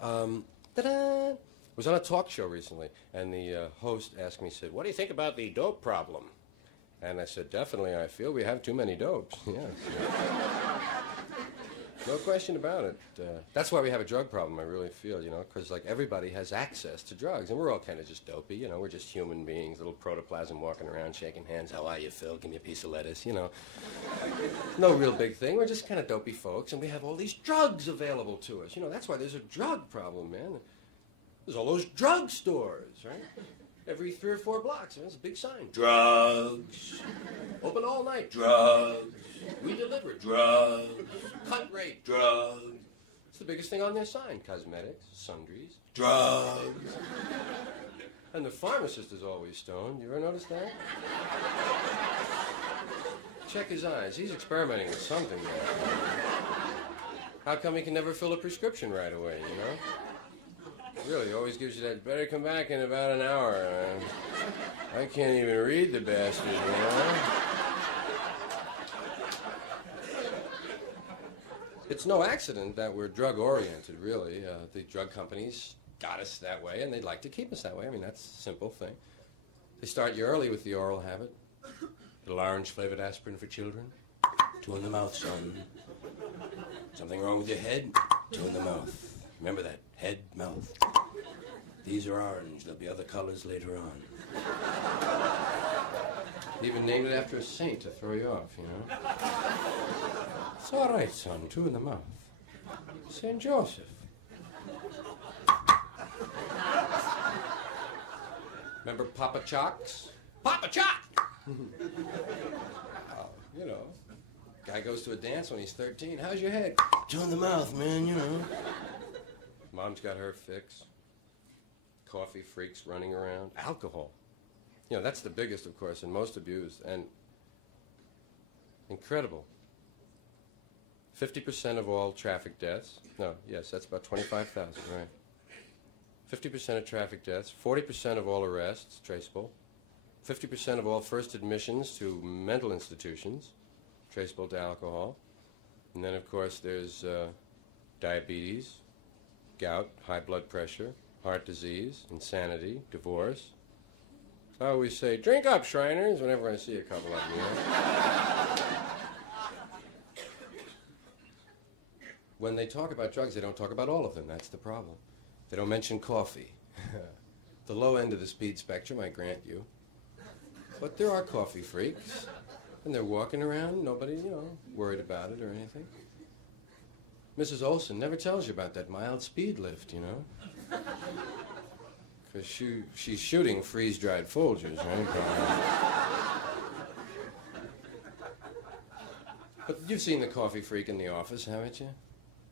Ta-da! I was on a talk show recently, and the host asked me, said, "What do you think about the dope problem?" And I said, "Definitely, I feel we have too many dopes." Yes. No question about it. That's why we have a drug problem, I really feel, you know, because, like, everybody has access to drugs, and we're all kind of just dopey, you know, we're just human beings, little protoplasm walking around, shaking hands. "How are you, Phil? Give me a piece of lettuce," you know. No real big thing. We're just kind of dopey folks, and we have all these drugs available to us. You know, that's why there's a drug problem, man. There's all those drug stores, right? Every 3 or 4 blocks, there's a big sign. Drugs. Open all night. Drugs. We deliver. Drugs. Cut rate. Drugs. It's the biggest thing on their sign. Cosmetics, sundries, drugs. And the pharmacist is always stoned. You ever notice that? Check his eyes. He's experimenting with something there. How come he can never fill a prescription right away, you know? Really, always gives you that, "Better come back in about an hour." I can't even read the bastard, you know? It's no accident that we're drug-oriented, really. The drug companies got us that way, and they'd like to keep us that way. I mean, that's a simple thing. They start you early with the oral habit. Little orange-flavored aspirin for children. 2 in the mouth, son. Something wrong with your head? 2 in the mouth. Remember that. Head, mouth. These are orange. There'll be other colors later on. Even named it after a saint to throw you off, you know. It's all right, son. 2 in the mouth. St. Joseph. Remember Papa Chocks? Papa Chock! You know, guy goes to a dance when he's 13. "How's your head?" 2 in the mouth, man, you know. Mom's got her fix. Coffee freaks running around. Alcohol. You know, that's the biggest, of course, and most abused. And incredible. 50% of all traffic deaths. No, yes, that's about 25,000, right. 50% of traffic deaths. 40% of all arrests, traceable. 50% of all first admissions to mental institutions, traceable to alcohol. And then, of course, there's diabetes, gout, high blood pressure, heart disease, insanity, divorce. So I always say, "Drink up, Shriners," whenever I see a couple of them, you know? When they talk about drugs, they don't talk about all of them. That's the problem. They don't mention coffee. The low end of the speed spectrum, I grant you. But there are coffee freaks, and they're walking around, nobody, you know, worried about it or anything. Mrs. Olson never tells you about that mild speed lift, you know? Because she's shooting freeze-dried Folgers, right? But you've seen the coffee freak in the office, haven't you?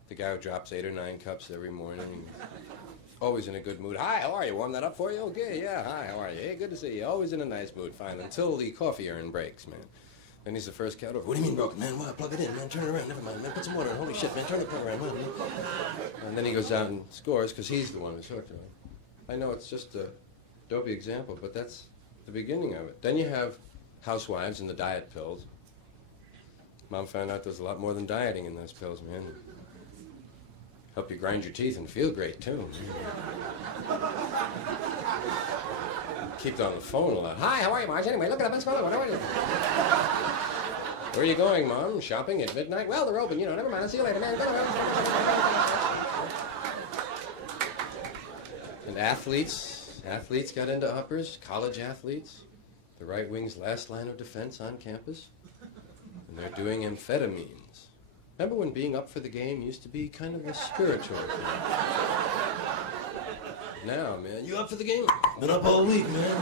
The guy who drops 8 or 9 cups every morning. Always in a good mood. "Hi, how are you? Warm that up for you? Okay, yeah, hi, how are you? Hey, good to see you." Always in a nice mood, fine, until the coffee urn breaks, man. Then he's the first cat over. "What do you mean broken, man? Well, plug it in, man. Turn it around. Never mind, man. Put some water in. Holy shit, man. Turn the plug around, man." And then he goes out and scores because he's the one who's hooked, right? I know it's just a dopey example, but that's the beginning of it. Then you have housewives and the diet pills. Mom found out there's a lot more than dieting in those pills, man. Help you grind your teeth and feel great, too. Keep on the phone a lot. "Hi, how are you, Marge? Anyway, look at that. How are you?" "Where are you going, Mom? Shopping at midnight?" "Well, they're open, you know. Never mind. I'll see you later, man." And athletes got into uppers, college athletes. The right wing's last line of defense on campus. And they're doing amphetamines. Remember when being up for the game used to be kind of a spiritual thing? Now, man, "You up for the game?" "Been up all week, man."